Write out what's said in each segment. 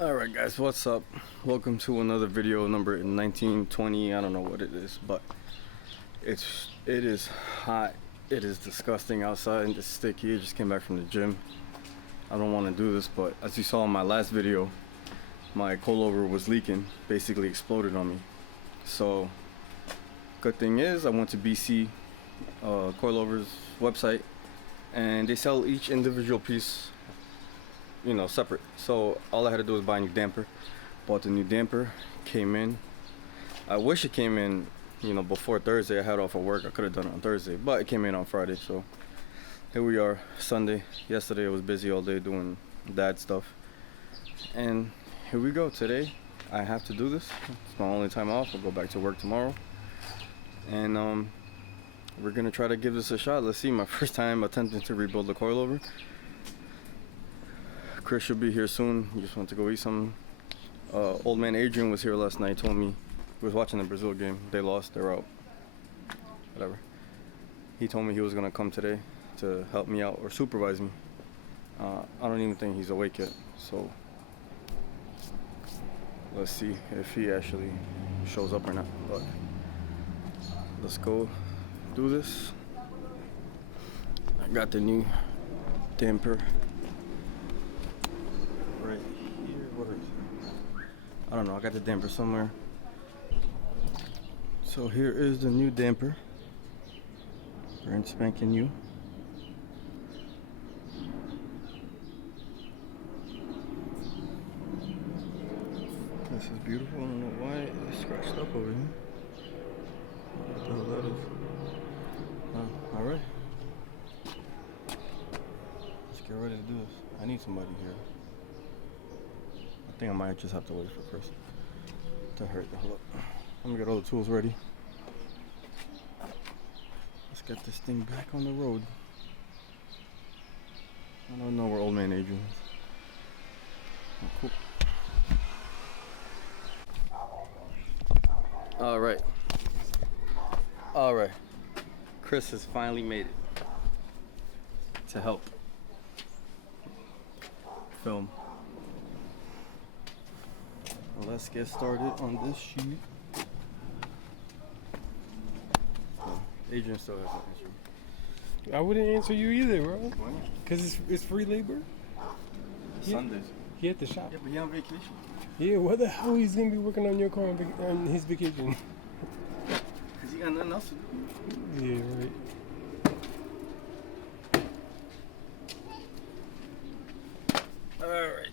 Alright guys, what's up? Welcome to another video, number 1920. I don't know what it is, but it is hot. It is disgusting outside and it's sticky. I just came back from the gym. I don't want to do this, but as you saw in my last video, my coilover was leaking, basically exploded on me. So good thing is I went to BC Coilover's website and they sell each individual piece, you know, separate. So all I had to do was buy a new damper. Bought the new damper, came in. I wish it came in, you know, before Thursday. I had off of work. I could have done it on Thursday, but it came in on Friday. So here we are, Sunday. Yesterday I was busy all day doing dad stuff, and here we go. Today I have to do this. It's my only time off. I'll go back to work tomorrow, and we're gonna try to give this a shot. Let's see. My first time attempting to rebuild the coilover. Chris should be here soon. He just went to go eat something. Old man Adrian was here last night. Told me he was watching the Brazil game. They lost. They're out. Whatever. He told me he was gonna come today to help me out or supervise me. I don't even think he's awake yet. So let's see if he actually shows up or not. But let's go do this. I got the new damper right here. What is it? I don't know. I got the damper somewhere. So here is the new damper. Brand spanking new. This is beautiful. I don't know why it's scratched up over here. What the hell that is? Alright. Let's get ready to do this. I need somebody here. I think I might just have to wait for Chris to hurry. Hold up. Let me get all the tools ready. Let's get this thing back on the road. I don't know where old man Adrian is. Oh, cool. Alright. Alright. Chris has finally made it to help film. Well, let's get started on this sheet. Adrian still hasn't answered. I wouldn't answer you either, bro. Because it's free labor. Sundays. He at the shop. Yeah, but he on vacation. Yeah, what the hell he's going to be working on your car on his vacation? Because he got nothing else to do. Yeah, right. Alright.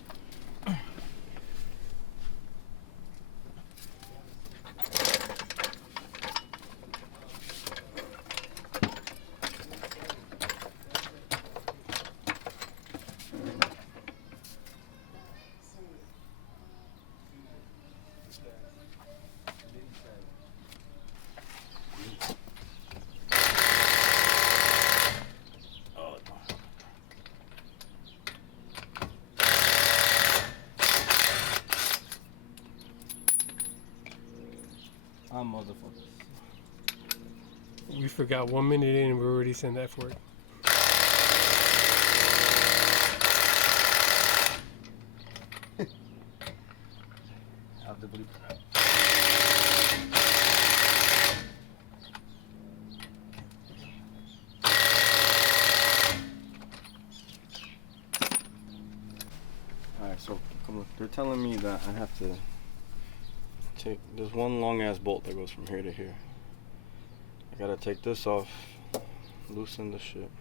Motherfuckers. We forgot 1 minute in and we already sent that for it. I have to believe that. Alright, so come look. They're telling me that I have to there's one long ass bolt that goes from here to here. I gotta take this off, loosen the shit,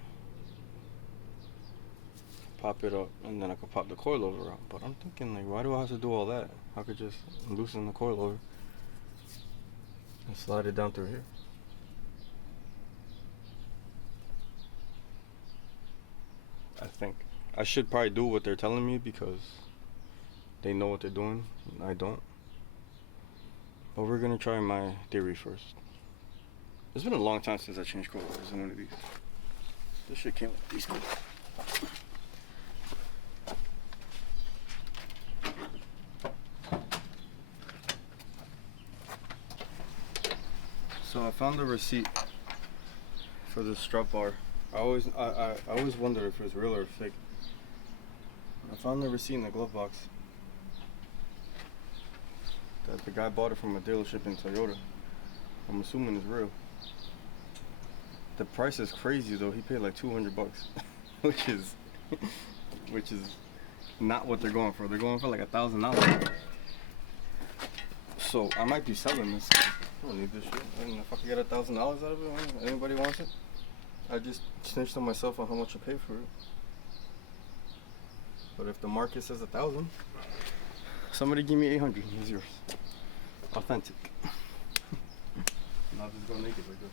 pop it up, and then I can pop the coilover out. But I'm thinking, like, why do I have to do all that? I could just loosen the coilover and slide it down through here. I think I should probably do what they're telling me because they know what they're doing and I don't. But we're gonna try my theory first. It's been a long time since I changed coilovers in one of these. This shit came with these. So I found the receipt for the strut bar. I always wondered if it was real or fake. I found the receipt in the glove box. That the guy bought it from a dealership in Toyota. I'm assuming it's real. The price is crazy though. He paid like $200, which is not what they're going for. They're going for like $1,000. So I might be selling this. I don't need this shit. I mean, if I could get $1,000 out of it, anybody wants it? I just snitched on myself on how much I paid for it. But if the market says 1,000, somebody give me 800. It's yours. Authentic. I'll just go naked like this.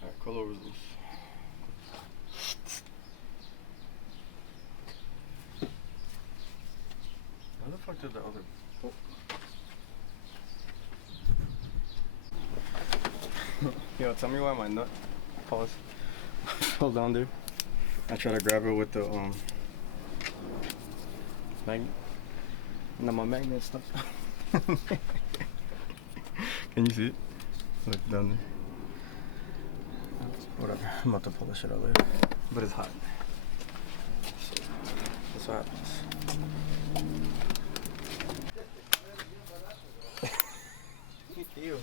Alright, Coilover's loose. Where the fuck did the other... Oh. Yo, tell me why my nut fell down there. I tried to grab it with the magnet. Now my magnet stuck. Can you see it? Look down there. Whatever. I'm about to pull this shit out later. But it's hot. So that's what happens. Ew.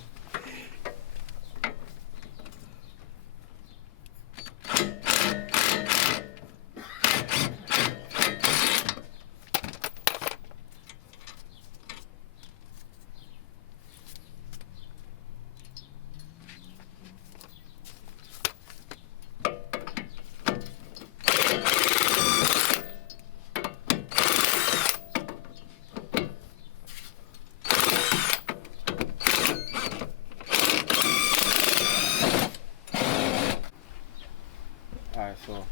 Alright, so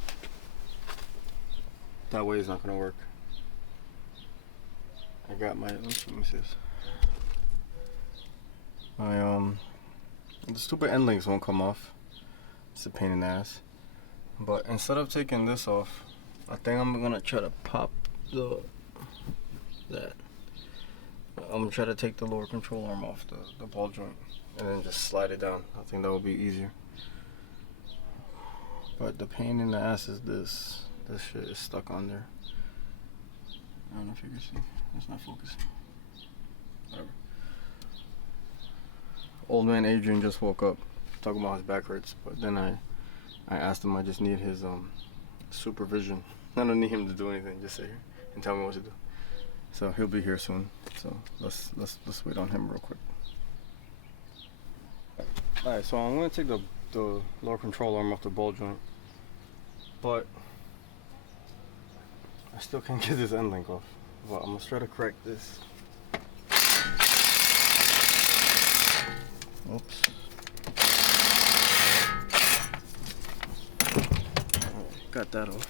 that way is not gonna work. I got my, let me see this. The stupid end links won't come off. It's a pain in the ass. But instead of taking this off, I think I'm gonna try to pop that. I'm gonna try to take the lower control arm off the ball joint and then just slide it down. I think that will be easier. But the pain in the ass is this. This shit is stuck on there. I don't know if you can see. It's not focusing. Whatever. Old man Adrian just woke up talking about his back hurts. But then I asked him I just need his supervision. I don't need him to do anything. Just sit here and tell me what to do. So he'll be here soon. So let's wait on him real quick. Alright, so I'm gonna take the lower control arm off the ball joint, but I still can't get this end link off. But I'm gonna try to correct this. Oops. Alright, got that off.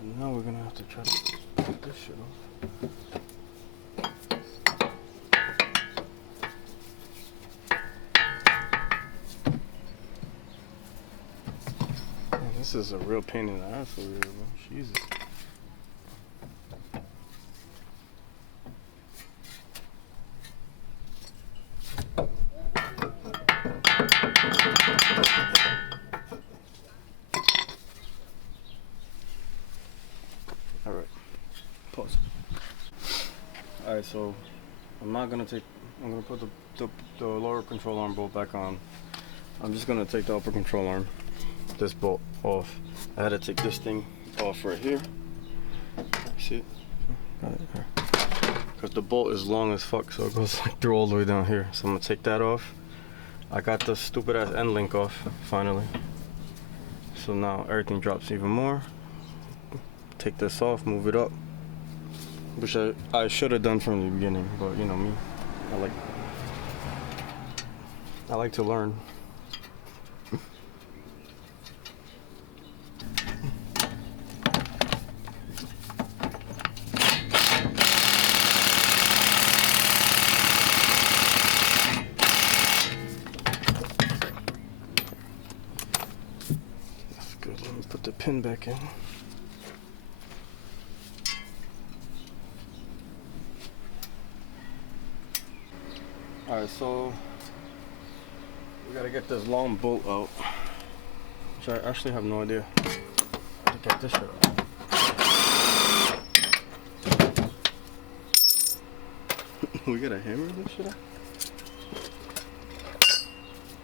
And now we're gonna have to try to get this shit off. This is a real pain in the ass over here, bro. Jesus. Alright. Pause. Alright, so I'm gonna put the lower control arm bolt back on. I'm just gonna take the upper control arm, this bolt off. I had to take this thing off right here. See it? Got it here. Because the bolt is long as fuck, so it goes like through all the way down here. So I'm gonna take that off. I got the stupid ass end link off finally. So now everything drops even more. Take this off, move it up. Which I should have done from the beginning, but you know me. I like to learn. That's good. Let me put the pin back in. Alright, so we gotta get this long bolt out, which I actually have no idea how to get this shit out. We gotta hammer this shit out?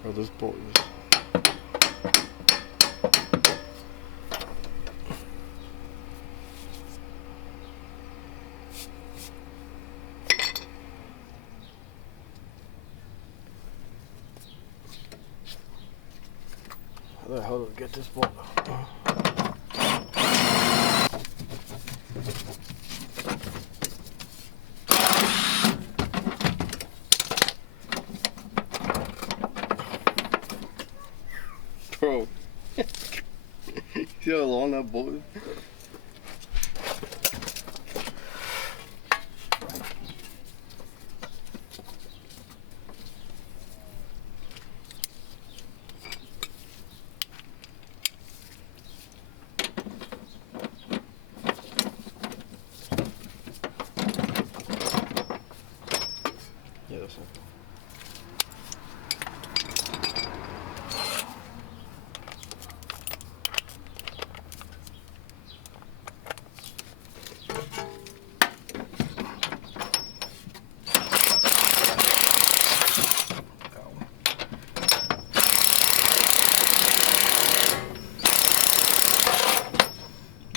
Oh, this bolt is... How the hell do we get this bolt out? Bro, see how long that bolt is? Yeah, that's it.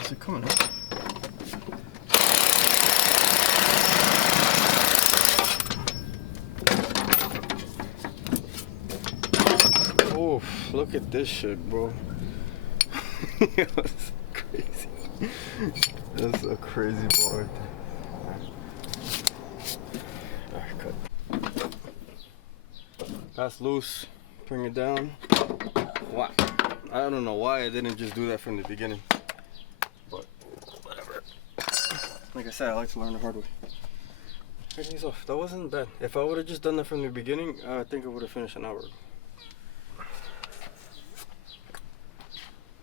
Is it coming up? Oh, look at this shit, bro. That's crazy. That's a crazy ball right there. Alright, cut. That's loose. Bring it down. Wow. I don't know why I didn't just do that from the beginning. But whatever. Like I said, I like to learn the hard way. Take these off. That wasn't bad. If I would have just done that from the beginning, I think I would have finished an hour ago.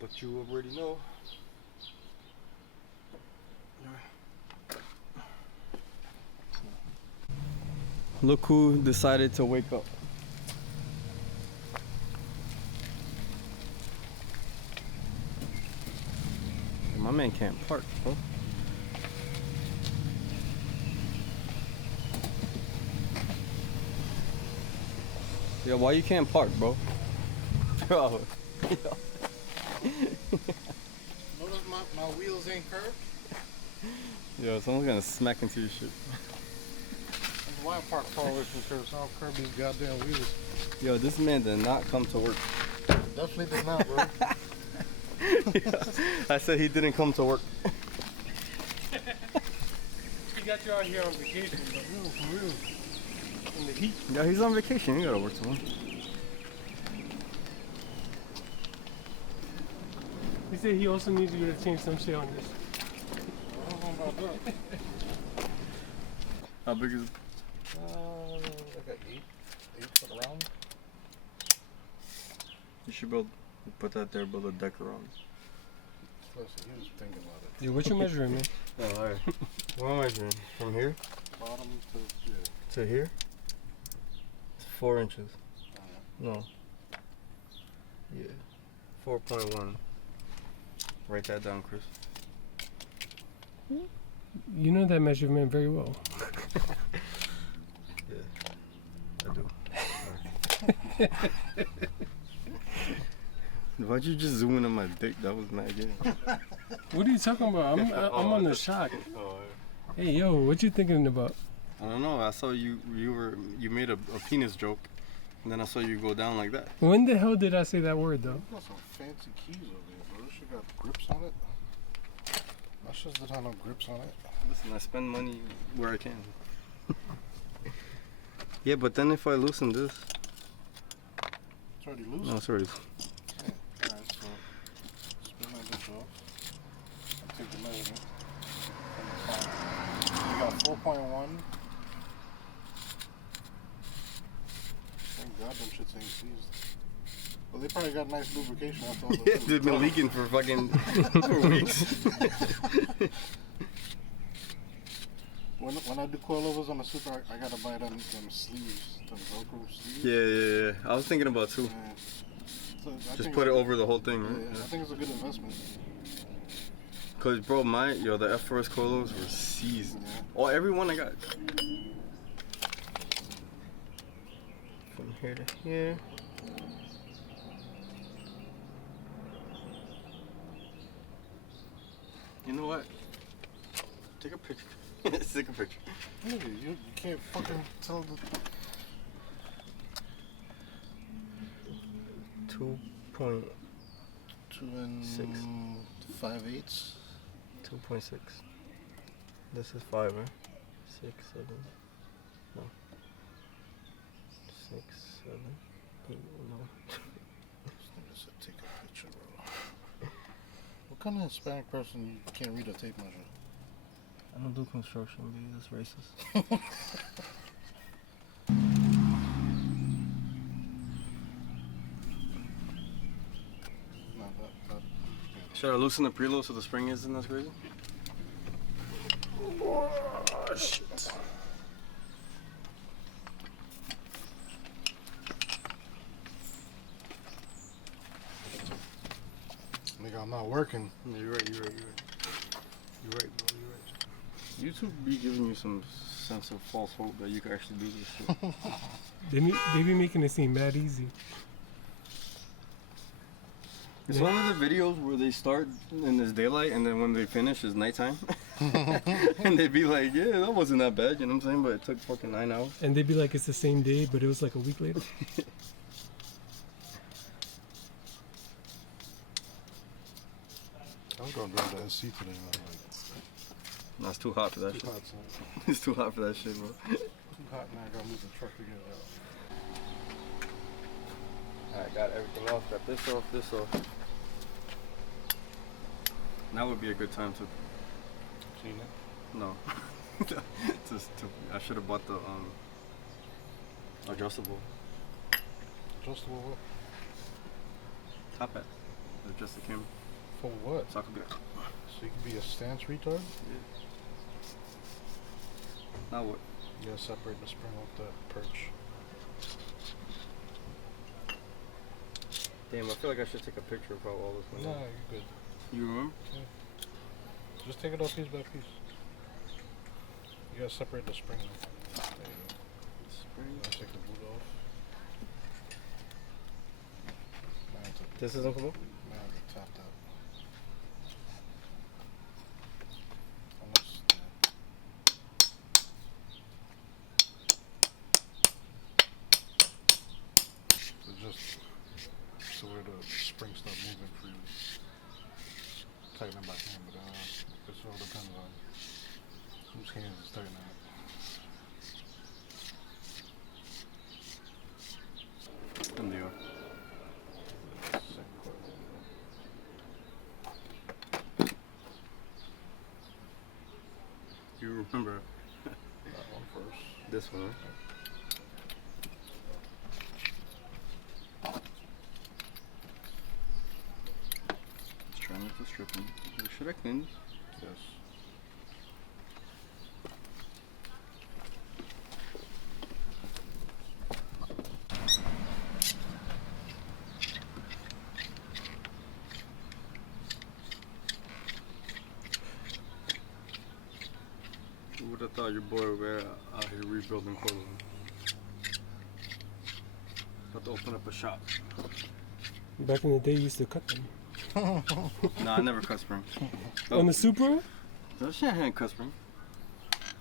But you already know. Look who decided to wake up. My man can't park, bro. Yeah, why you can't park, bro? Bro. Notice my wheels ain't curved? Yo, someone's gonna smack into your shit. That's why I park far away from curves. So I'll curb these goddamn wheels. Yo, this man did not come to work. Definitely did not, bro. Yeah, I said he didn't come to work. He got you out here on vacation, but real for real. In the heat. Yeah, he's on vacation. He gotta work tomorrow. He said he also needs you to change some shit on this. I don't know about that. How big is it? Like an 8 foot round. You should put that there, build a deck around. Listen, he was thinking about it. Dude, what you measuring, man? Oh, alright. What am I measuring? From here Bottom to, yeah. to here? It's 4 inches. No. Yeah. 4.1. Write that down, Chris. You know that measurement very well. Yeah, I do. Why'd you just zoom in on my dick? That was mad good. What are you talking about? I'm on the shock. Oh, Hey, yo, what you thinking about? I don't know. I saw you made a penis joke, and then I saw you go down like that. When the hell did I say that word, though? You got some fancy keys over there, bro. This shit got grips on it. My shit doesn't have no grips on it. Listen, I spend money where I can. Yeah, but then if I loosen this, It's already loose. no, it's already. Alright, so spin that bitch off. I'll take the measurement. You got 4.1. Thank God them shits ain't seized. Well, they probably got nice lubrication after all the Yeah, they've been leaking for fucking for weeks. When I do coilovers on the Super, I gotta buy them sleeves, them Velcro sleeves. Yeah. I was thinking about too. Yeah. So Just put it over the whole thing, right? Yeah, I think it's a good investment. Cause bro, the F-Force coilovers were seized. Yeah. Oh, every one I got. From here to here. You know what? Take a picture. Take a picture. Nigga, you can't fucking tell the... 2.6. 2 5/8. 2.6. This is 5, right? 6, 7. No. 6, 7, 8, no. Take a picture, bro. What kind of Hispanic person you can't read a tape measure? I don't do construction, baby. That's racist. Should I loosen the preload so the spring isn't as crazy? Oh, shit. Nigga, I'm not working. Yeah, you're right. You're right, bro. You're right. YouTube be giving you some sense of false hope that you can actually do this shit. They be making it seem mad easy. It's one of the videos where they start in this daylight and then when they finish is nighttime. And they be like, yeah, that wasn't that bad, you know what I'm saying? But it took fucking 9 hours. And they be like, it's the same day, but it was like a week later. I was gonna drive the SC today, man. No, it's too hot for that shit. Too hot, son. It's too hot for that shit, bro. Too hot, now I gotta move the truck to get it out. Alright, got everything off. Got this off. Now would be a good time to. Seen it? No. I should have bought the adjustable Adjustable what? top hat. Adjust the camera. For what? So I could be. So you can be a stance retard? Yeah. Now what? You gotta separate the spring off the perch. Damn, I feel like I should take a picture of how all this went Nah, on. you're good. You remember? Yeah. Just take it off piece by piece. You gotta separate the spring. There you go. Spring. Now take the boot off. Now to, This isn't cool? now to tap that. Almost there. So just so where the spring stop moving for you. Tighten it by hand, but it all depends on whose hands is tightening it. And they are. You remember That one first. this one, right? Let's try not to strip them. Should I clean this? Yes. Who would have thought your boy would be out here rebuilding Coilover? About to open up a shop. Back in the day, you used to cut them. Nah, I never cut spring. On the Supra? No shit, I hadn't cut spring.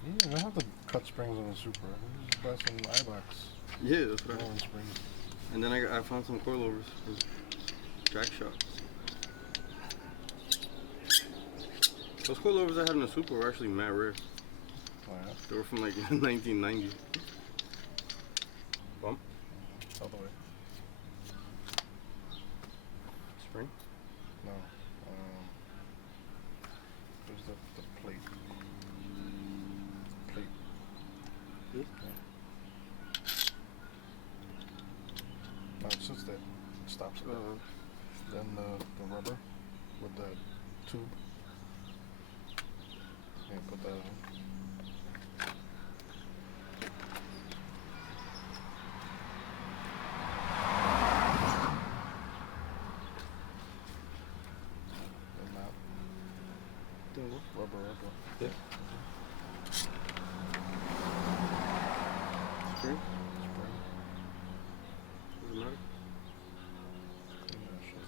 Yeah, they have the cut springs on the Super. You just buy some Ibox. Yeah, that's what I Rolling springs. And then I found some coilovers for jack shots. Those coilovers I had in the Super were actually mad rare. Oh, yeah? They were from like 1990. Bump? All the way. Spring? No. There's the plate. Plate. This? No, it sits there. It stops it. Then the rubber with the tube. Yeah, put that in. everything works. Rubber. Yeah. Spring? Spring. Doesn't matter. Clean that shit.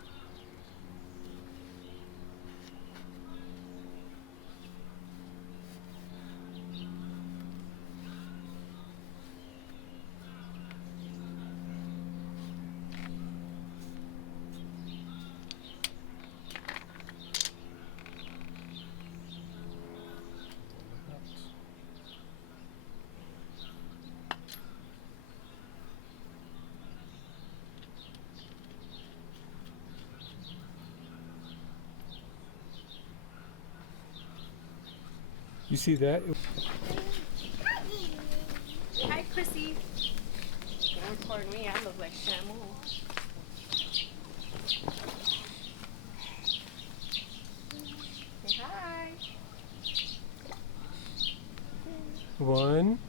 You see that? Hi, Chrissy. Don't record me. I look like Shamu. Say hi. 1,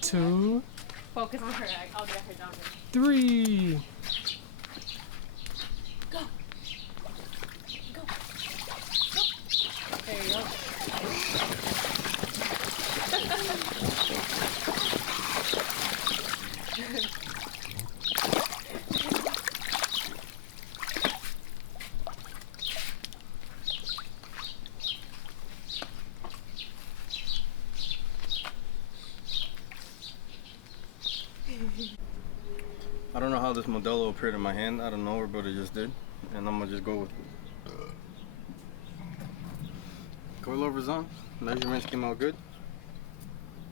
2, Focus on her. I'll get her down 3. Go. Go. Go. There you go. I don't know how this Modelo appeared in my hand out of nowhere, but it just did. And I'm gonna just go with it. Coilover's on. Measurements came out good.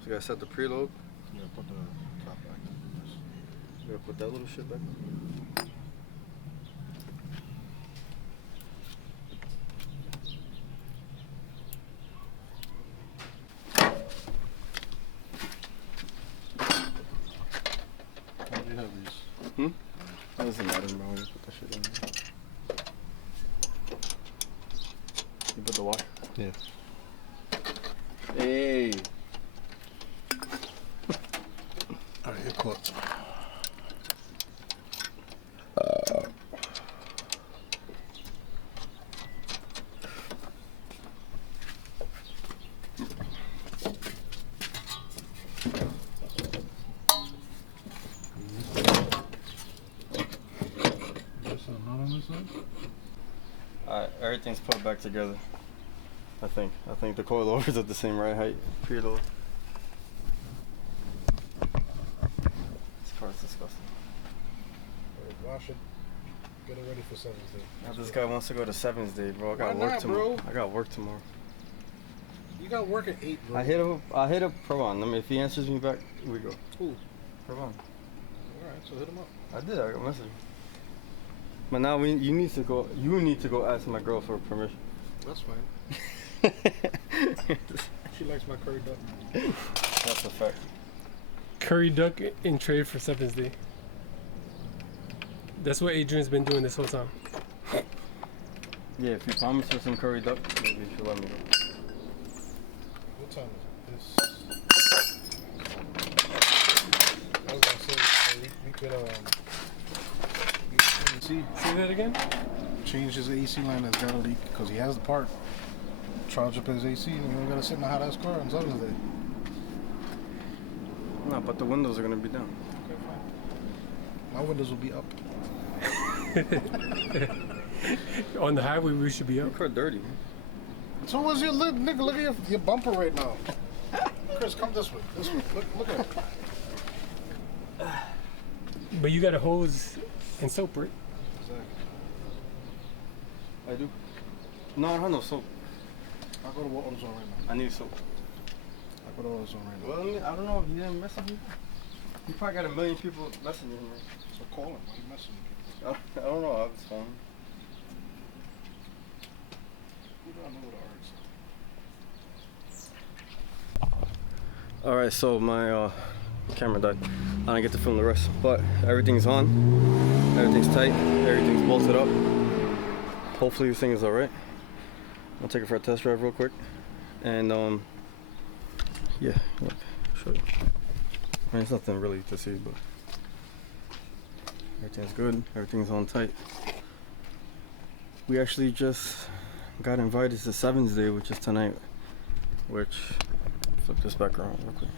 So you gotta set the preload. Yeah, put the top back. You gotta put that little shit back. How do you have these? That doesn't matter, bro. You put that shit in there. You put the water? Yeah. Hey! Alright, you're cooked. Not on this side? Everything's put back together. I think the coilovers at the same right height. Preload. This car's disgusting. Alright, wash it. Get it ready for 7th day. Now this guy wants to go to 7th day, bro. I got Why work not, tomorrow. bro? I got work tomorrow. You got work at 8, bro. I hit up Pravon. I mean, if he answers me back, here we go. Who? Pravon. Alright, so hit him up. I did. I got a message. But now you need to go. You need to go ask my girl for permission. That's fine. She likes my curry duck. That's a fact. Curry duck in trade for 7th day. That's what Adrian's been doing this whole time. Yeah, if you promise her some curry duck, maybe she'll let me go. What time is it? I was gonna say, we could, see, Say that again? change his AC line that's got a leak, because he has the part. Charge up his AC, and you don't gotta sit in the hot ass car on 7th day. No, but the windows are gonna be down. Okay, fine. My windows will be up. On the highway, we should be Your up. car dirty. So what's your lip, nigga? Look at your bumper right now. Chris, come this way. This way. Look at it. But you got a hose and soap, right? Exactly. I do. No, I don't have no soap. I'll go to AutoZone right now. I need soap. I'll go to AutoZone right now. Well, I don't know if he didn't message me. He probably got a million people messaging him. So call him. Why are you messaging people? I don't know. I was phone. Who do I know with the RX? All right, so my camera died. I didn't get to film the rest, but everything's on. Everything's tight. Everything's bolted up. Hopefully this thing is all right. I'll take it for a test drive real quick, and yeah, look, show you. I mean, it's nothing really to see, but everything's good. Everything's on tight. We actually just got invited to Sevens Day, which is tonight. Which, flip this back around real quick.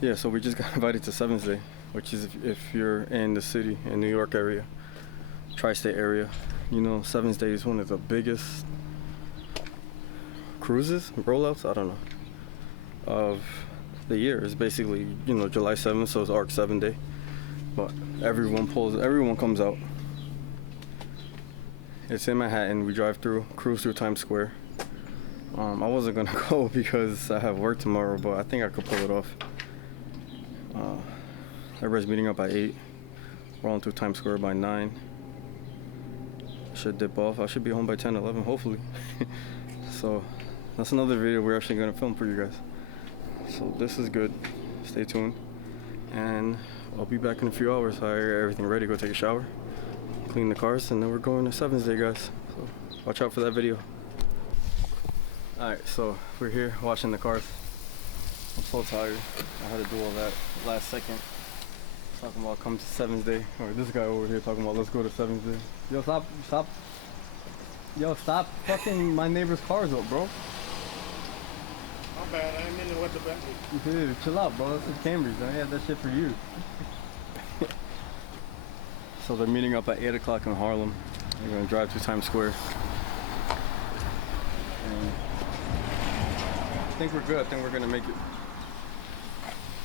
Yeah, so we just got invited to Sevens Day, which is if you're in the city, in New York area, tri-state area, you know, Sevens Day is one of the biggest cruises, rollouts, I don't know, of the year. It's basically, you know, July 7th, so it's ARC 7 Day. But everyone comes out. It's in Manhattan. We drive through, cruise through Times Square. I wasn't gonna go because I have work tomorrow, but I think I could pull it off. Everybody's meeting up at 8. Rolling through Times Square by 9. Should dip off. I should be home by 10, 11, hopefully. So that's another video we're actually gonna film for you guys. So this is good. Stay tuned. And I'll be back in a few hours. I got everything ready, go take a shower, clean the cars, and then we're going to Sevens Day, guys. So watch out for that video. Alright, so we're here washing the cars. I'm so tired. I had to do all that last second. Talking about come to Sevens Day. Or this guy over here talking about let's go to Sevens Day. Yo, stop fucking my neighbor's cars up, bro. My bad, I ain't in the weather back. Dude, chill out, bro. This is Cambridge. I had that shit for you. So they're meeting up at 8 o'clock in Harlem. They're gonna drive to Times Square. And I think we're good. I think we're gonna make it.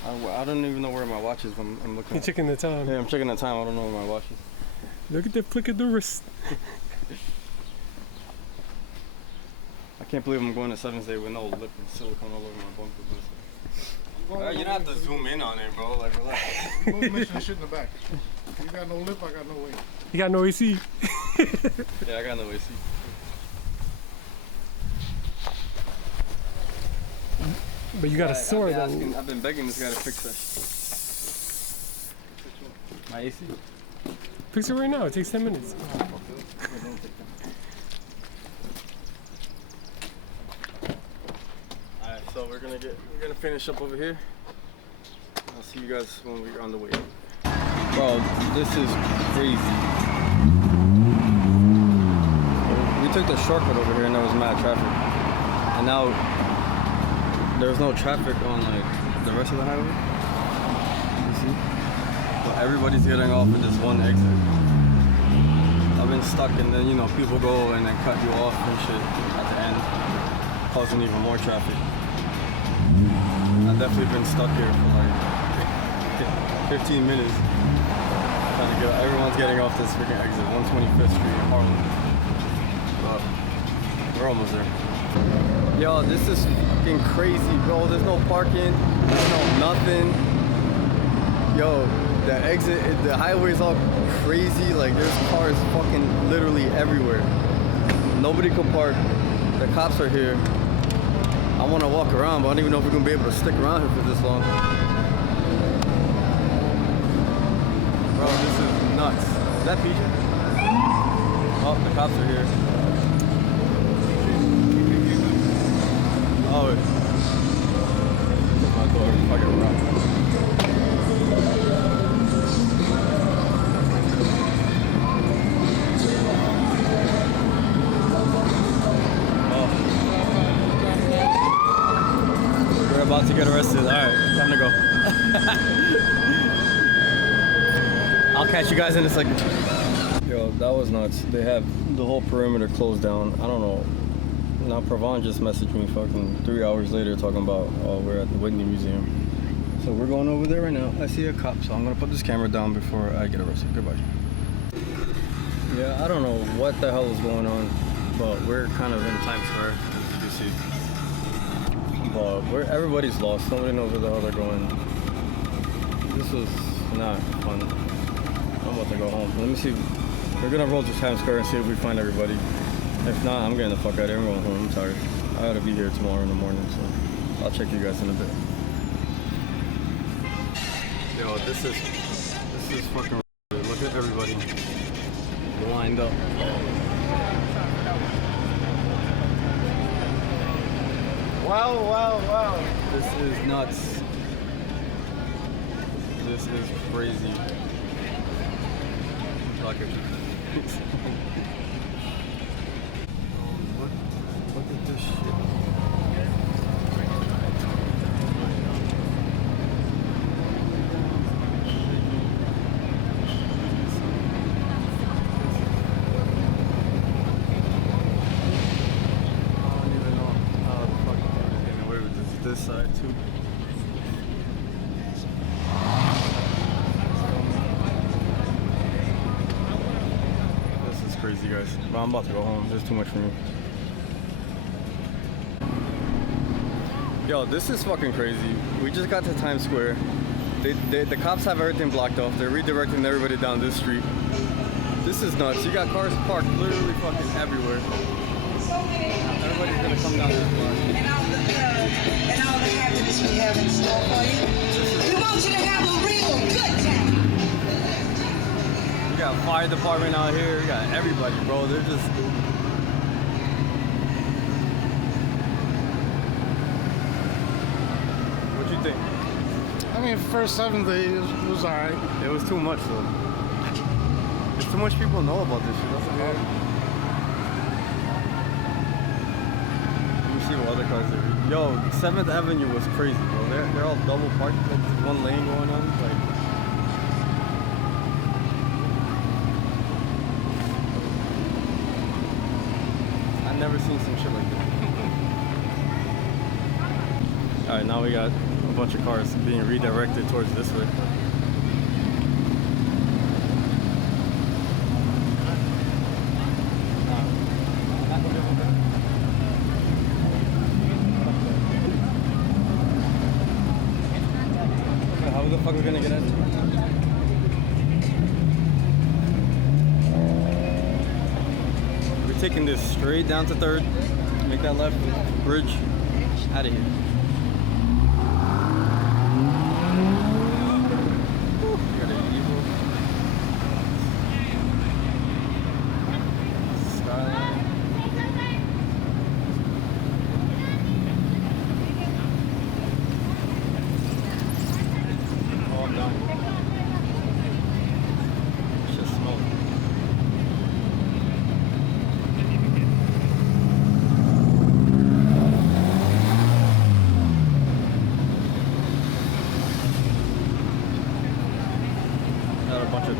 I don't even know where my watch is. I'm looking. You're checking the time. Yeah, I'm checking the time. I don't know where my watch is. Look at the flick of the wrist. I can't believe I'm going to Sevens Day with no lip and silicone all over my bumper. You don't have to zoom in on it, bro. Like, relax. Move mission shit in the back. You got no lip, I got no weight. You got no AC. Yeah, I got no AC. But you got a sword though. I've been begging this guy to fix that. My AC? Fix it right now. It takes 10 minutes. Alright, so we're gonna finish up over here. I'll see you guys when we're on the way. Bro, this is crazy. We took the shortcut over here and there was mad traffic. And now there's no traffic on like the rest of the highway. You see? But everybody's getting off at this one exit. I've been stuck, and then, you know, people go and then cut you off and shit at the end, causing even more traffic. I've definitely been stuck here for like 15 minutes. Trying to get, everyone's getting off this freaking exit, 125th Street in Harlem. But we're almost there. Yo, this is fucking crazy, bro. There's no parking, there's no nothing. Yo, the exit, the highway's all crazy. Like, there's cars fucking literally everywhere. Nobody can park. The cops are here. I want to walk around, but I don't even know if we're gonna be able to stick around here for this long. Bro, this is nuts. Is that PJ? Oh, the cops are here. Oh, it's my door. Fucking rock. About to get arrested. Alright, time to go. I'll catch you guys in a second. Yo, that was nuts. They have the whole perimeter closed down. I don't know. Now Pravon just messaged me fucking 3 hours later talking about, oh, we're at the Whitney Museum. So we're going over there right now. I see a cop, so I'm gonna put this camera down before I get arrested. Goodbye. Yeah, I don't know what the hell is going on, but we're kind of in Times Square, as you can see. But everybody's lost. Nobody knows where the hell they're going. This was not fun. I'm about to go home. Let me see. We're gonna roll to Times Square and see if we find everybody. If not, I'm getting the fuck out of here. I'm going home. I'm tired. I gotta be here tomorrow in the morning, so I'll check you guys in a bit. Yo, this is fucking. Look at everybody lined up. Wow, wow, wow. This is nuts. This is crazy. this side too. This is crazy, guys. But I'm about to go home. There's too much for me. Yo, this is fucking crazy. We just got to Times Square. The cops have everything blocked off. They're redirecting everybody down this street. This is nuts. You got cars parked literally fucking everywhere. Everybody's gonna come down this block. And all the happiness we have in store for you. We want you to have a real good time. We got fire department out here. We got everybody, bro. They're just. What you think? I mean, first 7 days it was alright. It was too much though. There's too much people know about this shit. That's the problem. Let me see what other cars there. Yo, 7th Avenue was crazy, bro. They're all double parked. Like, one lane going on. Like. I've never seen some shit like that. Alright, now we got a bunch of cars being redirected towards this way. How the fuck are we gonna get in? We're taking this straight down to 3rd. Make that left bridge. Out of here.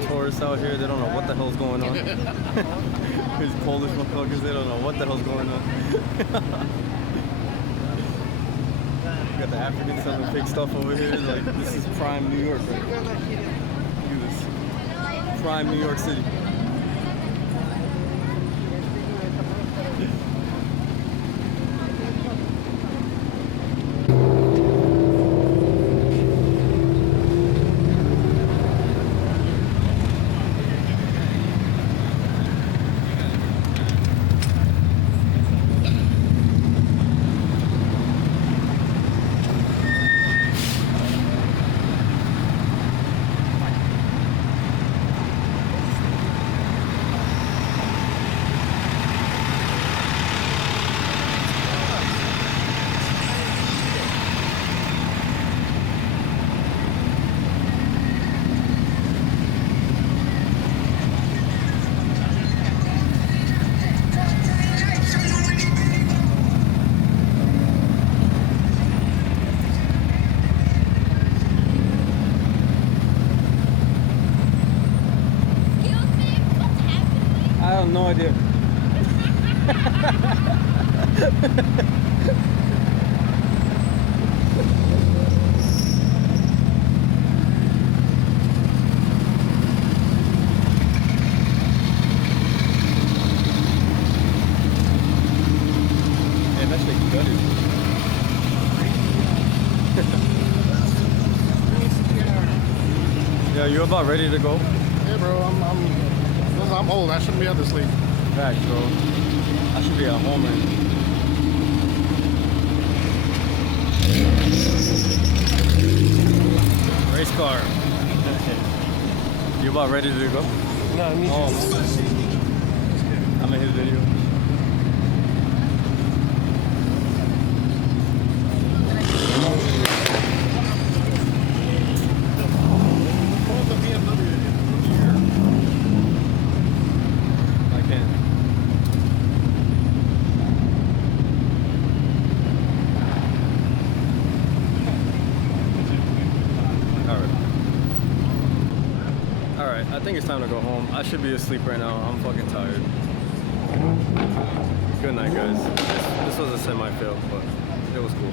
Tourists out here, they don't know what the hell's going on. These Polish motherfuckers, they don't know what the hell's going on. You got the Africans selling fake stuff over here. Like, this is prime New York, right? Look at this. Prime New York City. No idea. Man, that shit gutted. Yeah, you about ready to go? Yeah, bro, I'm old. I shouldn't be able to sleep. Facts, bro. I should be at home, man. Race car. You about ready to go? No, I need Oh, I'm gonna hit a video. I think it's time to go home. I should be asleep right now. I'm fucking tired. Good night, guys. This was a semi-fail, but it was cool.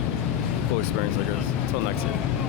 cool experience, I guess. Until next year.